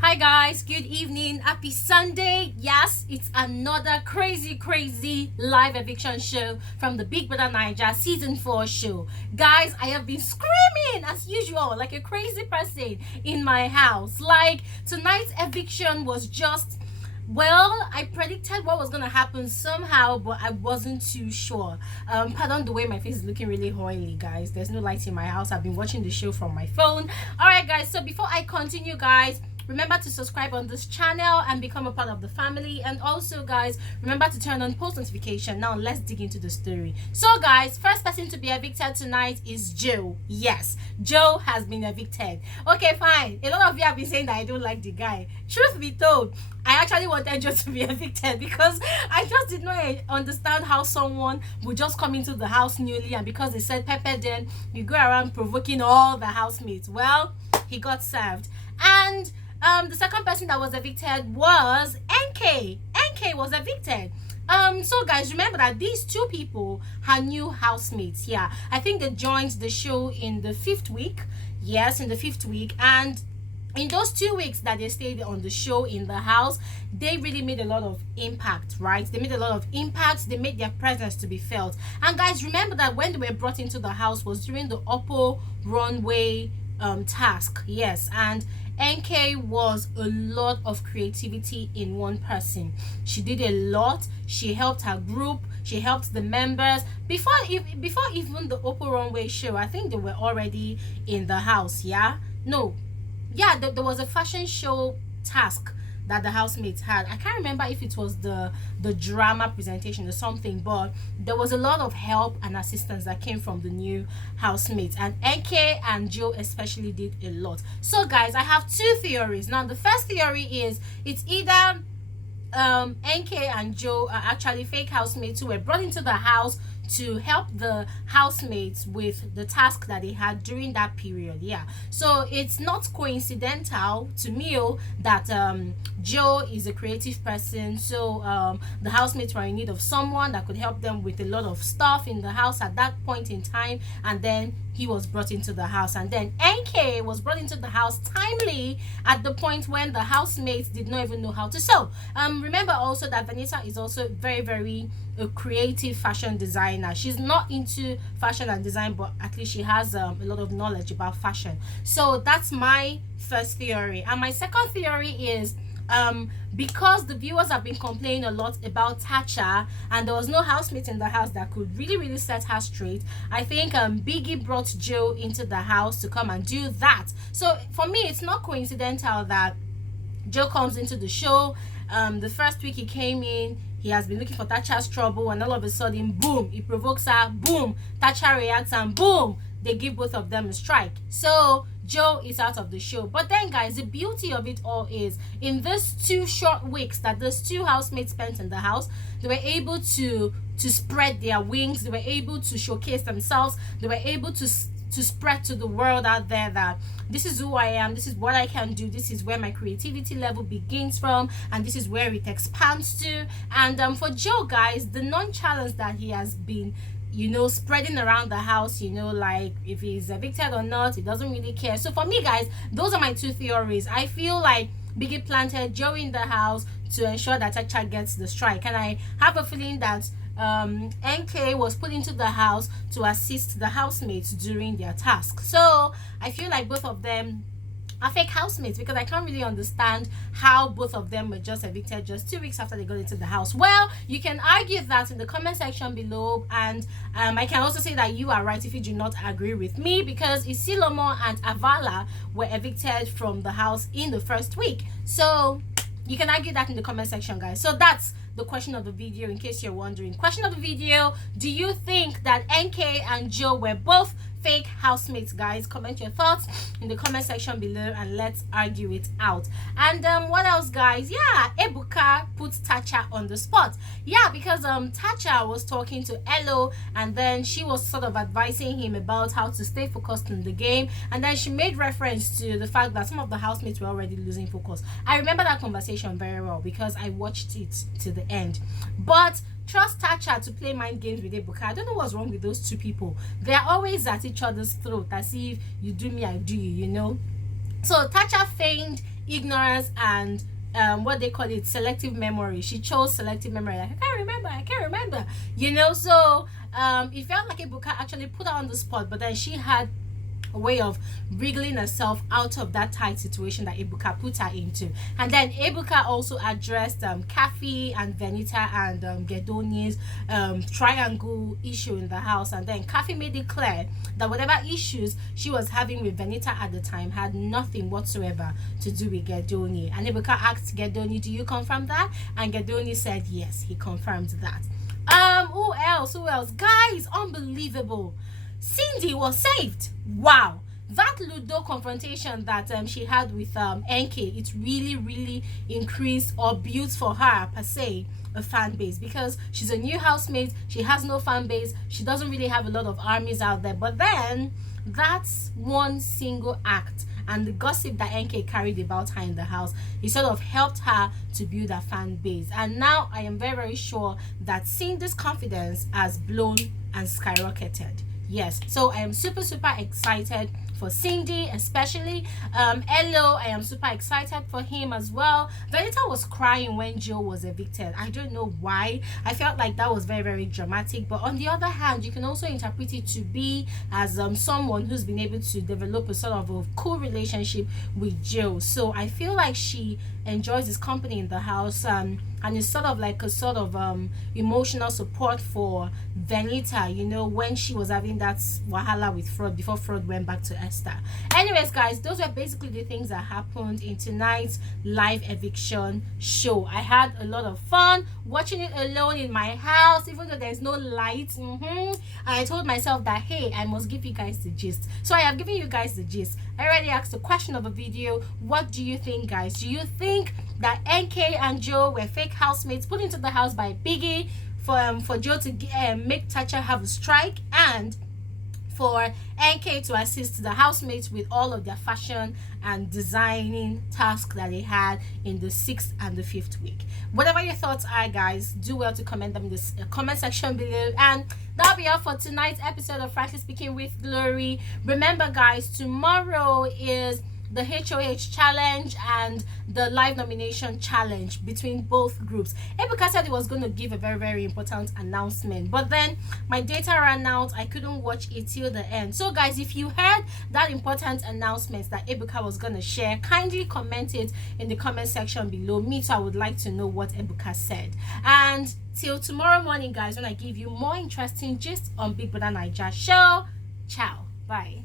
Hi guys, good evening, happy Sunday. Yes, it's another crazy live eviction show from the BBNaija season 4 show. Guys, I have been screaming as usual like a crazy person in my house. Like tonight's eviction was just, well, I predicted what was gonna happen somehow, but I wasn't too sure. Pardon the way my face is looking really oily, guys. There's no light in my house. I've been watching the show from my phone. Alright guys, so before I continue, guys, remember to subscribe on this channel and become a part of the family. And also guys, remember to turn on post notification. Now let's dig into the story. So guys, first person to be evicted tonight is Joe. Yes, Joe has been evicted. Okay, fine. A lot of you have been saying that I don't like the guy. Truth be told, I actually wanted Joe to be evicted because I just did not understand how someone would just come into the house newly, and because they said pepper, then you go around provoking all the housemates. Well, he got served. And the second person that was evicted was ENKAY. ENKAY was evicted. So guys, remember that these two people are new housemates. Yeah, I think they joined the show in the 5th week. Yes, in the 5th week. And in those 2 weeks that they stayed on the show in the house, they really made a lot of impact, right? They made a lot of impact. They made their presence to be felt. And guys, remember that when they were brought into the house was during the upper runway task. Yes, and ENKAY was a lot of creativity in one person. She did a lot. She helped her group. She helped the members. Before even the upper runway show, I think they were already in the house. Yeah, no, yeah, there was a fashion show task that the housemates had. I can't remember if it was the drama presentation or something, but there was a lot of help and assistance that came from the new housemates, and ENKAY and Joe especially did a lot. So guys, I have two theories. Now the first theory is it's either ENKAY and Joe are actually fake housemates who were brought into the house to help the housemates with the task that they had during that period. Yeah, so it's not coincidental to me that Joe is a creative person, so the housemates were in need of someone that could help them with a lot of stuff in the house at that point in time, and then he was brought into the house. And then ENKAY was brought into the house timely at the point when the housemates did not even know how to sew. Remember also that Vanessa is also very a creative fashion designer. She's not into fashion and design, but at least she has a lot of knowledge about fashion. So that's my first theory. And my second theory is because the viewers have been complaining a lot about Tacha, and there was no housemate in the house that could really set her straight, I think Biggie brought Joe into the house to come and do that. So for me, it's not coincidental that Joe comes into the show. The first week he came in, he has been looking for Tacha's trouble, and all of a sudden, boom, he provokes her, boom, Tacha reacts, and boom, they give both of them a strike. So Joe is out of the show. But then guys, the beauty of it all is in these 2 short weeks that those 2 housemates spent in the house, they were able to spread their wings. They were able to showcase themselves. They were able to spread to the world out there that this is who I am, this is what I can do, this is where my creativity level begins from, and this is where it expands to. And for Joe, guys, the nonchalance that he has been, you know, spreading around the house, you know, like if he's evicted or not, he doesn't really care. So for me, guys, those are my 2 theories. I feel like Biggie planted Joe in the house to ensure that Tacha gets the strike, and I have a feeling that ENKAY was put into the house to assist the housemates during their task. So I feel like both of them are fake housemates, because I can't really understand how both of them were just evicted just 2 weeks after they got into the house. Well, you can argue that in the comment section below, and I can also say that you are right if you do not agree with me, because Isilomo and Avala were evicted from the house in the 1st week. So you can argue that in the comment section, guys. So that's the question of the video, in case you're wondering. Question of the video: do you think that ENKAY and Joe were both fake housemates? Guys, comment your thoughts in the comment section below and let's argue it out. And what else, guys? Yeah, Ebuka put Tacha on the spot. Yeah, because Tacha was talking to Elo, and then she was sort of advising him about how to stay focused in the game, and then she made reference to the fact that some of the housemates were already losing focus. I remember that conversation very well because I watched it to the end. But trust Tacha to play mind games with Ebuka. I don't know what's wrong with those two people. They're always at each other's throat as if you do me, I do you, you know. So Tacha feigned ignorance and what they call it, selective memory. She chose selective memory. Like, I can't remember, you know. So it felt like Ebuka actually put her on the spot, but then she had a way of wriggling herself out of that tight situation that Ebuka put her into. And then Ebuka also addressed Kafi and Venita and Gedoni's triangle issue in the house. And then Kafi made it clear that whatever issues she was having with Venita at the time had nothing whatsoever to do with Gedoni. And Ebuka asked Gedoni, do you confirm that? And Gedoni said yes, he confirmed that. Who else? Guys, unbelievable. Cindy was saved. Wow, that Ludo confrontation that she had with ENKAY, it really increased or built for her per se a fan base, because she's a new housemate, she has no fan base, she doesn't really have a lot of armies out there. But then that's one single act and the gossip that ENKAY carried about her in the house, it sort of helped her to build a fan base. And now I am very sure that Cindy's confidence has blown and skyrocketed. Yes, so I am super excited for Cindy, especially Elo. I am super excited for him as well. Venita was crying when Joe was evicted. I don't know why. I felt like that was very dramatic. But on the other hand, you can also interpret it to be as someone who's been able to develop a sort of a cool relationship with Joe. So I feel like she enjoys his company in the house, and it's sort of like a sort of emotional support for Venita, you know, when she was having that wahala with Fraud before Fraud went back to Esther. Anyways, guys, those were basically the things that happened in tonight's live eviction show. I had a lot of fun watching it alone in my house, even though there's no light. And I told myself that, hey, I must give you guys the gist. So I have given you guys the gist. I already asked the question of a video. What do you think, guys? Do you think that ENKAY and Joe were fake housemates put into the house by Biggie for Joe to make Tacha have a strike, and for ENKAY to assist the housemates with all of their fashion and designing tasks that they had in the 6th and the 5th week? Whatever your thoughts are, guys, do well to comment them in the comment section below. And that'll be all for tonight's episode of Frankly Speaking with Glory. Remember, guys, tomorrow is the HOH challenge and the live nomination challenge between both groups. Ebuka said he was going to give a very important announcement, but then my data ran out. I couldn't watch it till the end. So guys, if you heard that important announcement that Ebuka was going to share, kindly comment it in the comment section below. Me too, I would like to know what Ebuka said. And till tomorrow morning, guys, when I give you more interesting gist on BBNaija show. Ciao, bye.